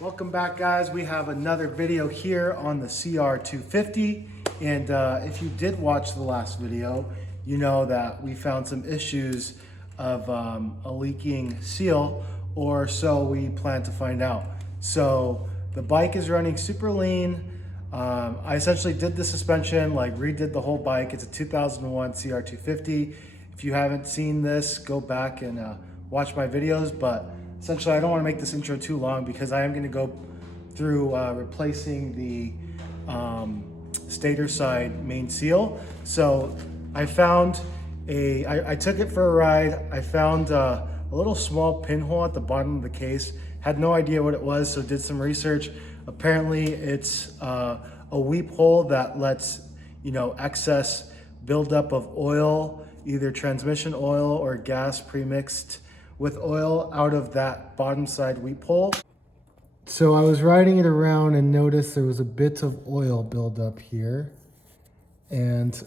Welcome back, guys. We have another video here on the CR250. And if you did watch the last video, you know that we found some issues of a leaking seal, or so we plan to find out. So the bike is running super lean. I essentially did the suspension, like redid the whole bike. It's a 2001 CR250. If you haven't seen this, go back and watch my videos. But essentially, I don't want to make this intro too long because I am going to go through replacing the Stator side main seal. So I found I took it for a ride. I found a little small pinhole at the bottom of the case. Had no idea what it was, so did some research. Apparently, it's a weep hole that lets excess buildup of oil, either transmission oil or gas premixed with oil, out of that bottom side weep hole. So I was riding it around and noticed there was a bit of oil buildup here, and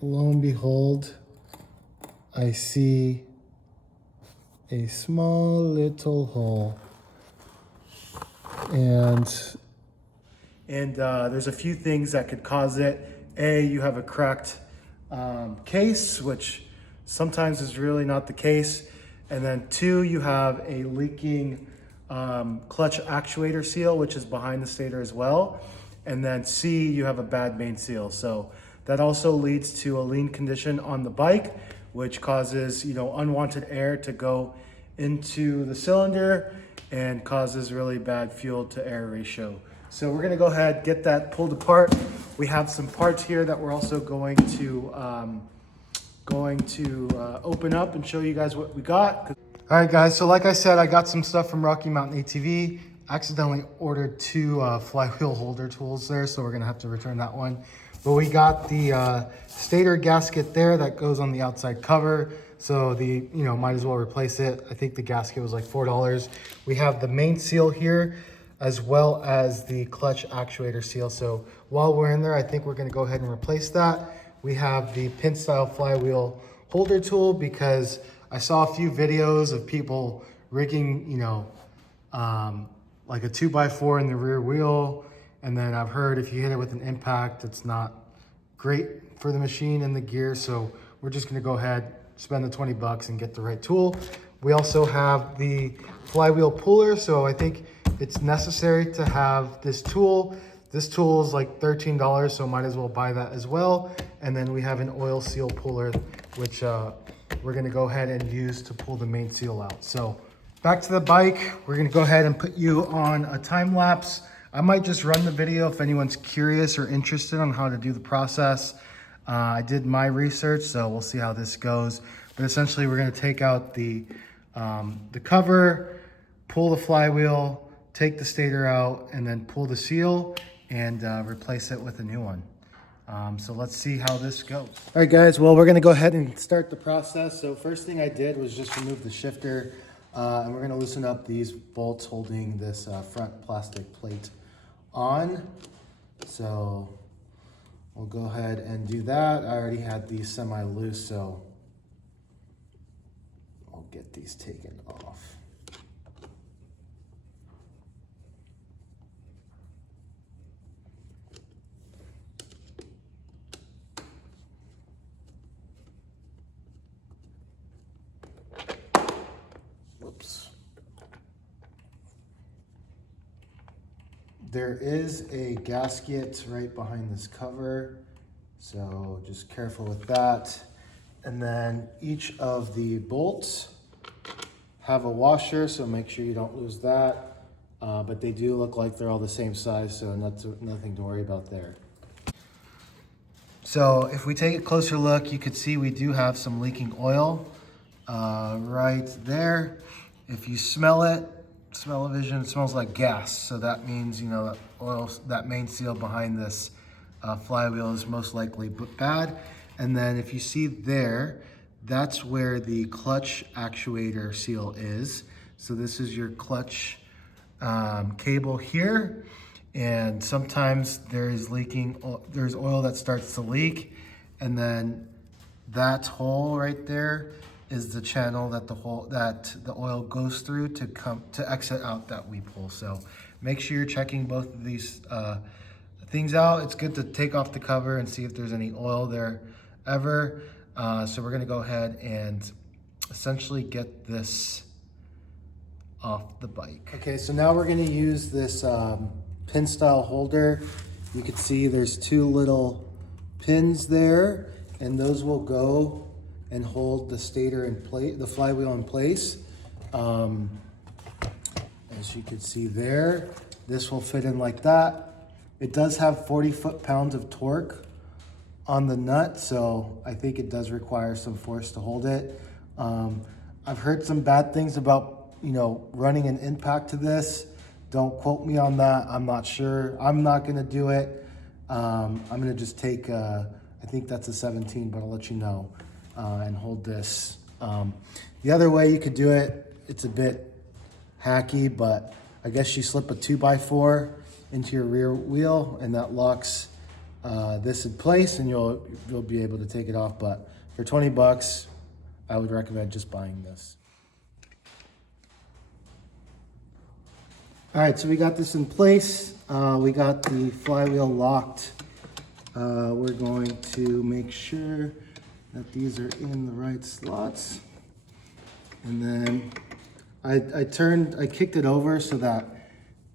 lo and behold, I see a small little hole. And there's a few things that could cause it. You have a cracked case, which sometimes is really not the case. And then two, you have a leaking clutch actuator seal, which is behind the Stator as well. And then C, you have a bad main seal. So that also leads to a lean condition on the bike, which causes unwanted air to go into the cylinder and causes really bad fuel to air ratio. So we're gonna go ahead, get that pulled apart. We have some parts here that we're also going to open up and show you guys what we got. All right, guys, so like I said, I got some stuff from Rocky Mountain ATV. Accidentally ordered two flywheel holder tools there, so we're gonna have to return that one. But we got the Stator gasket there that goes on the outside cover. So might as well replace it. I think the gasket was like $4. We have the main seal here, as well as the clutch actuator seal. So while we're in there, I think we're gonna go ahead and replace that. We have the pin style flywheel holder tool because I saw a few videos of people rigging, like a 2x4 in the rear wheel. And then I've heard if you hit it with an impact, it's not great for the machine and the gear. So we're just gonna go ahead, spend the 20 bucks and get the right tool. We also have the flywheel puller. So I think it's necessary to have this tool. This tool is like $13, so might as well buy that as well. And then we have an oil seal puller, which we're gonna go ahead and use to pull the main seal out. So back to the bike, we're gonna go ahead and put you on a time lapse. I might just run the video if anyone's curious or interested on how to do the process. I did my research, so we'll see how this goes. But essentially, we're gonna take out the cover, pull the flywheel, take the Stator out, and then pull the seal and replace it with a new one. So let's see how this goes. All right, guys, well, we're gonna go ahead and start the process. So first thing I did was just remove the shifter, and we're gonna loosen up these bolts holding this front plastic plate on. So we'll go ahead and do that. I already had these semi-loose, so I'll get these taken off. Whoops. There is a gasket right behind this cover, so just careful with that. And then each of the bolts have a washer, so make sure you don't lose that. But they do look like they're all the same size, so nothing to worry about there. So if we take a closer look, you could see we do have some leaking oil right there. If you smell-o-vision, it smells like gas. So that means, that oil, that main seal behind this flywheel is most likely bad. And then if you see there, that's where the clutch actuator seal is. So this is your clutch cable here. And sometimes there's oil that starts to leak. And then that hole right there is the channel that the oil goes through to exit out that weep hole. So make sure you're checking both of these things out. It's good to take off the cover and see if there's any oil there ever. So we're gonna go ahead and essentially get this off the bike. Okay, so now we're gonna use this pin style holder. You can see there's two little pins there, and those will go and hold the stator in place, the flywheel in place. As you can see there, this will fit in like that. It does have 40 foot-pounds of torque on the nut, so I think it does require some force to hold it. I've heard some bad things about, you know, running an impact to this. Don't quote me on that. I'm not sure. I'm not gonna do it. I'm gonna just take, I think that's a 17, but I'll let you know. And hold this. The other way you could do it, it's a bit hacky, but I guess you slip a 2x4 into your rear wheel and that locks this in place, and you'll be able to take it off. But for 20 bucks, I would recommend just buying this. All right, so we got this in place. We got the flywheel locked. We're going to make sure that these are in the right slots. And then I kicked it over so that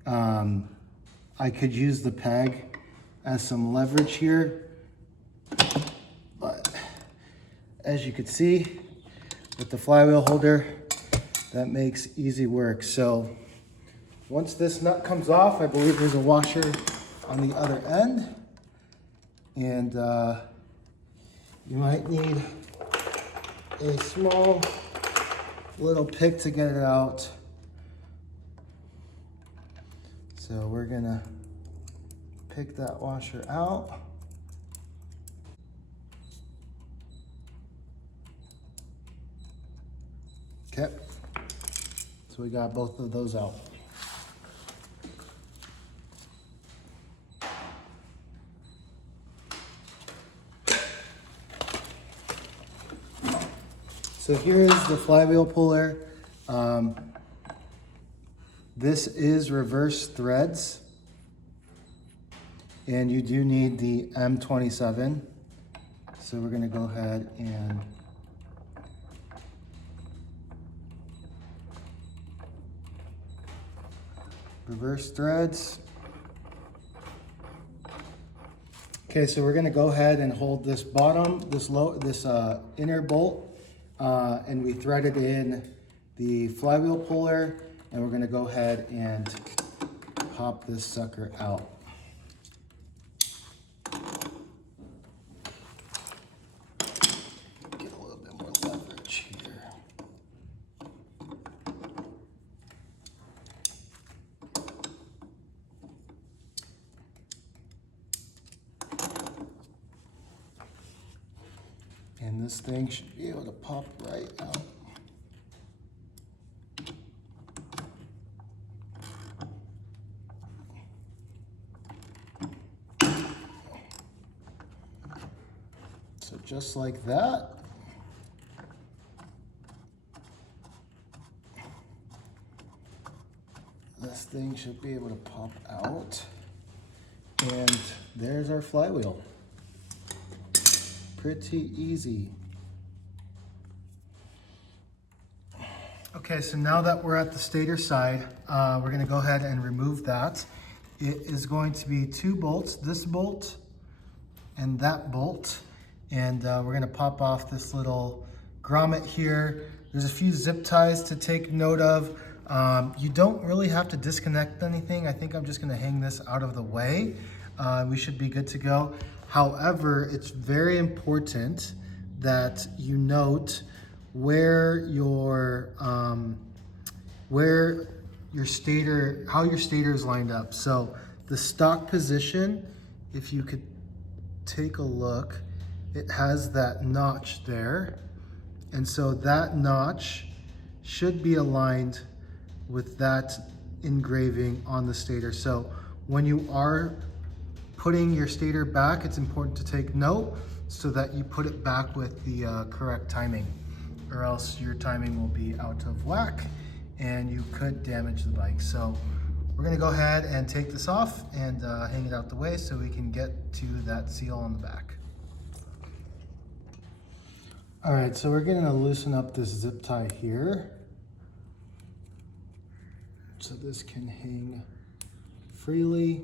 I could use the peg as some leverage here. But as you can see, with the flywheel holder, that makes easy work. So once this nut comes off, I believe there's a washer on the other end. And you might need a small little pick to get it out. So we're gonna pick that washer out. Okay, so we got both of those out. So here is the flywheel puller. This is reverse threads, and you do need the M27. So we're gonna go ahead and reverse threads. Okay, so we're gonna go ahead and hold this bottom, this inner bolt, and we threaded in the flywheel puller, and we're gonna go ahead and pop this sucker out. Get a little bit more leverage here. And this thing should be able to pop right out. So just like that. This thing should be able to pop out. And there's our flywheel. Pretty easy. Okay, so now that we're at the stator side, we're gonna go ahead and remove that. It is going to be two bolts, this bolt and that bolt. And we're gonna pop off this little grommet here. There's a few zip ties to take note of. You don't really have to disconnect anything. I think I'm just gonna hang this out of the way. We should be good to go. How it's very important that you note where your stator, how your stator is lined up. So the stock position, if you could take a look, it has that notch there. And so that notch should be aligned with that engraving on the stator. So when you are putting your stator back, it's important to take note so that you put it back with the correct timing. or else your timing will be out of whack and you could damage the bike. So we're gonna go ahead and take this off and hang it out the way so we can get to that seal on the back. All right, so we're gonna loosen up this zip tie here so this can hang freely.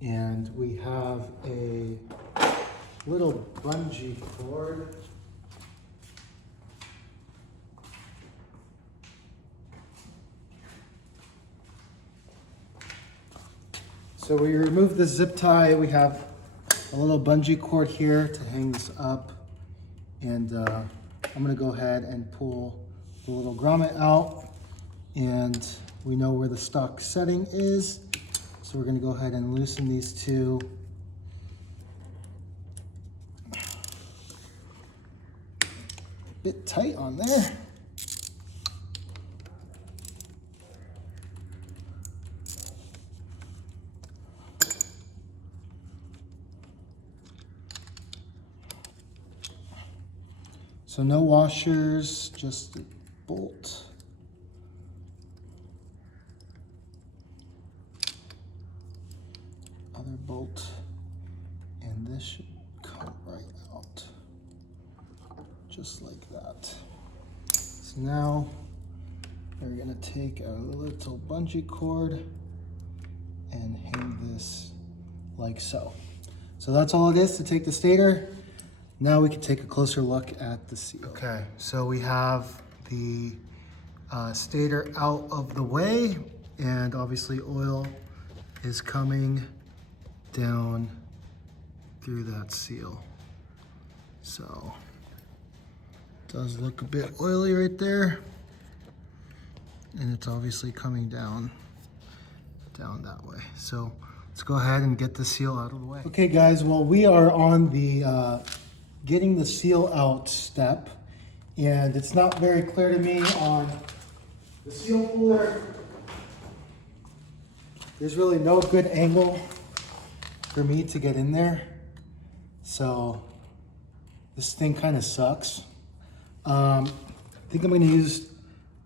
And we have a little bungee cord. So we remove the zip tie. We have a little bungee cord here to hang this up. And I'm gonna go ahead and pull the little grommet out. And we know where the stock setting is. So we're gonna go ahead and loosen these two. Bit tight on there. So no washers, just a bolt. Other bolt, and this should come right out, just like that. So now we're gonna take our little bungee cord and hang this like so. So that's all it is to take the stator. Now we can take a closer look at the seal. Okay, so we have the stator out of the way, and obviously oil is coming down through that seal. So it does look a bit oily right there, and it's obviously coming down that way. So let's go ahead and get the seal out of the way. Okay guys, well we are on the getting the seal out step, and it's not very clear to me on the seal puller. There's really no good angle for me to get in there, so this thing kind of sucks. I think I'm going to use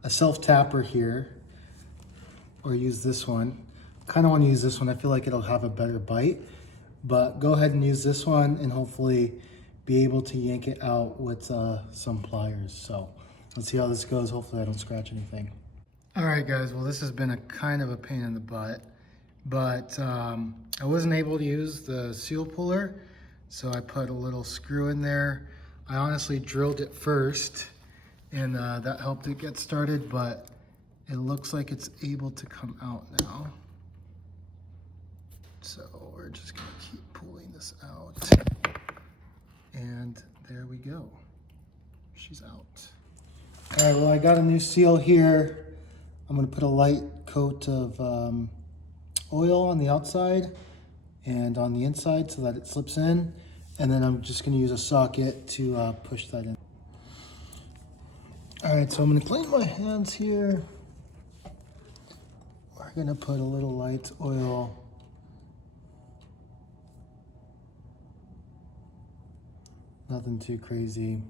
a self tapper here, or use this one. Kind of want to use this one. I feel like it'll have a better bite, but go ahead and use this one and hopefully be able to yank it out with some pliers. So let's see how this goes. Hopefully I don't scratch anything. All right guys, well this has been a kind of a pain in the butt, but I wasn't able to use the seal puller, so I put a little screw in there. I honestly drilled it first, and that helped it get started, but it looks like it's able to come out now. So we're just gonna keep pulling this out. And there we go. She's out. All right, well, I got a new seal here. I'm gonna put a light coat of oil on the outside and on the inside so that it slips in. And then I'm just gonna use a socket to push that in. All right, so I'm gonna clean my hands here. We're gonna put a little light oil nothing too crazy.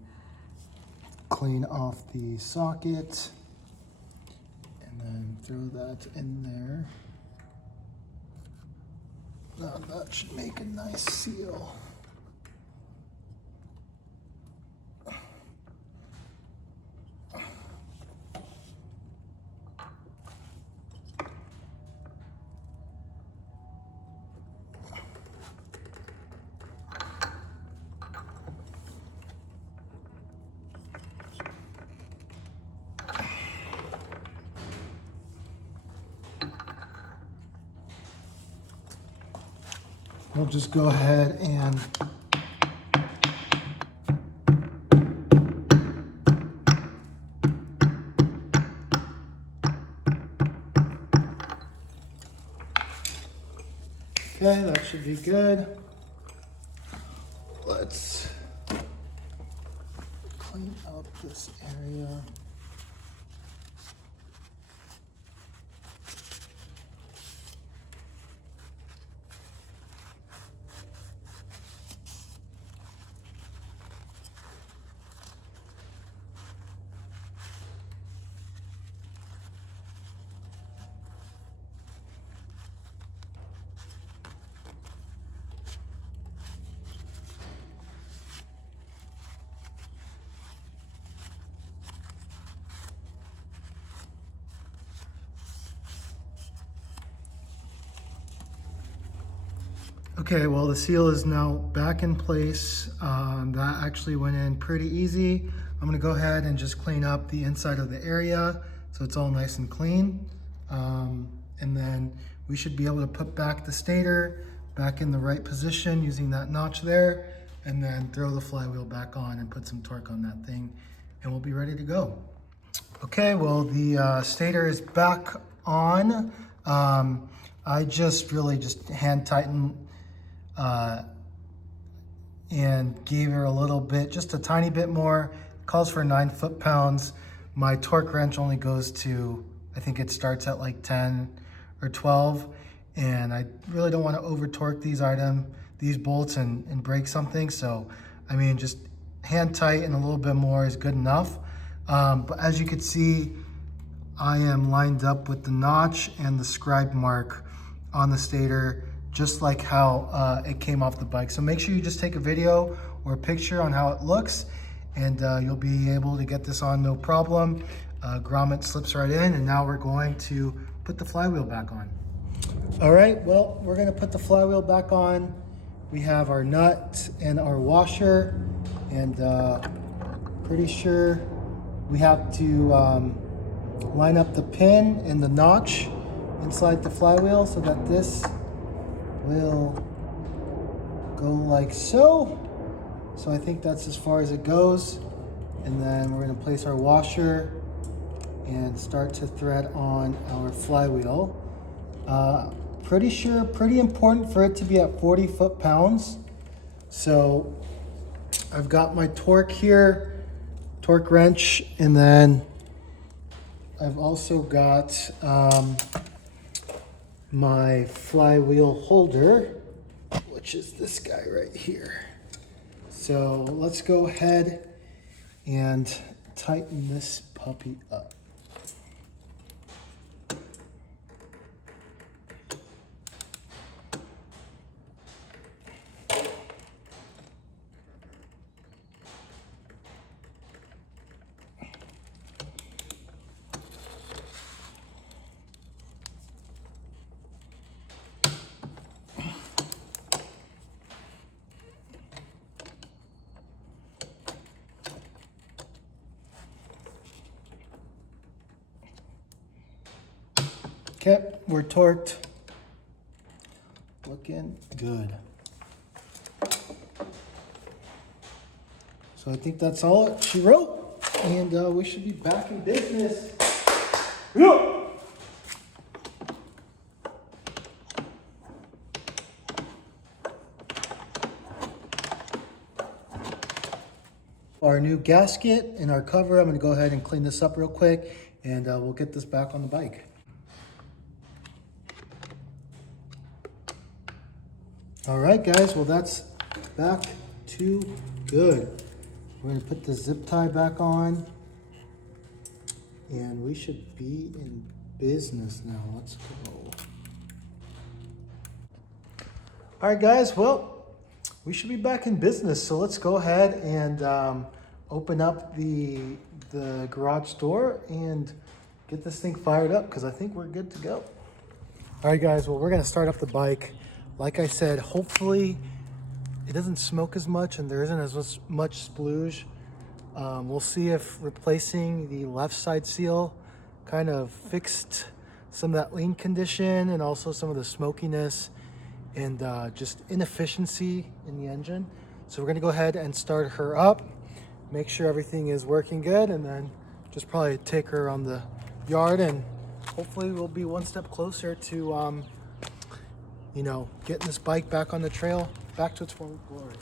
Clean off the socket and then throw that in there. Now that should make a nice seal. We'll just go ahead and okay, that should be good. Let's clean out this area. Okay, well, the seal is now back in place. That actually went in pretty easy. I'm gonna go ahead and just clean up the inside of the area so it's all nice and clean. And then we should be able to put back the stator back in the right position using that notch there, and then throw the flywheel back on and put some torque on that thing, and we'll be ready to go. Okay, well, the stator is back on. I just really hand tightened and gave her a little bit, just a tiny bit more. It calls for 9 foot-pounds. My torque wrench only goes to, I think it starts at like 10 or 12, and I really don't want to over torque these bolts and break something. So, I mean, just hand tight and a little bit more is good enough. But as you can see, I am lined up with the notch and the scribe mark on the stator, just like how it came off the bike. So make sure you just take a video or a picture on how it looks, and you'll be able to get this on no problem. Grommet slips right in, and now we're going to put the flywheel back on. All right, well, we're gonna put the flywheel back on. We have our nut and our washer, and pretty sure we have to line up the pin and the notch inside the flywheel so that this will go like so. So I think that's as far as it goes. And then we're gonna place our washer and start to thread on our flywheel. Pretty important for it to be at 40 foot-pounds. So I've got my torque here, torque wrench, and then I've also got my flywheel holder, which is this guy right here. So let's go ahead and tighten this puppy up. Okay, we're torqued. Looking good. So I think that's all she wrote, and we should be back in business. Yeah. Our new gasket and our cover, I'm gonna go ahead and clean this up real quick, and we'll get this back on the bike. All right, guys, well, that's back to good. We're gonna put the zip tie back on, and we should be in business now. Let's go. All right, guys, well, we should be back in business. So let's go ahead and open up the garage door and get this thing fired up, because I think we're good to go. All right, guys, well, we're gonna start up the bike. Like I said, hopefully it doesn't smoke as much and there isn't as much splooge. We'll see if replacing the left side seal kind of fixed some of that lean condition and also some of the smokiness and just inefficiency in the engine. So we're gonna go ahead and start her up, make sure everything is working good, and then just probably take her on the yard, and hopefully we'll be one step closer to you know, getting this bike back on the trail, back to its former glory.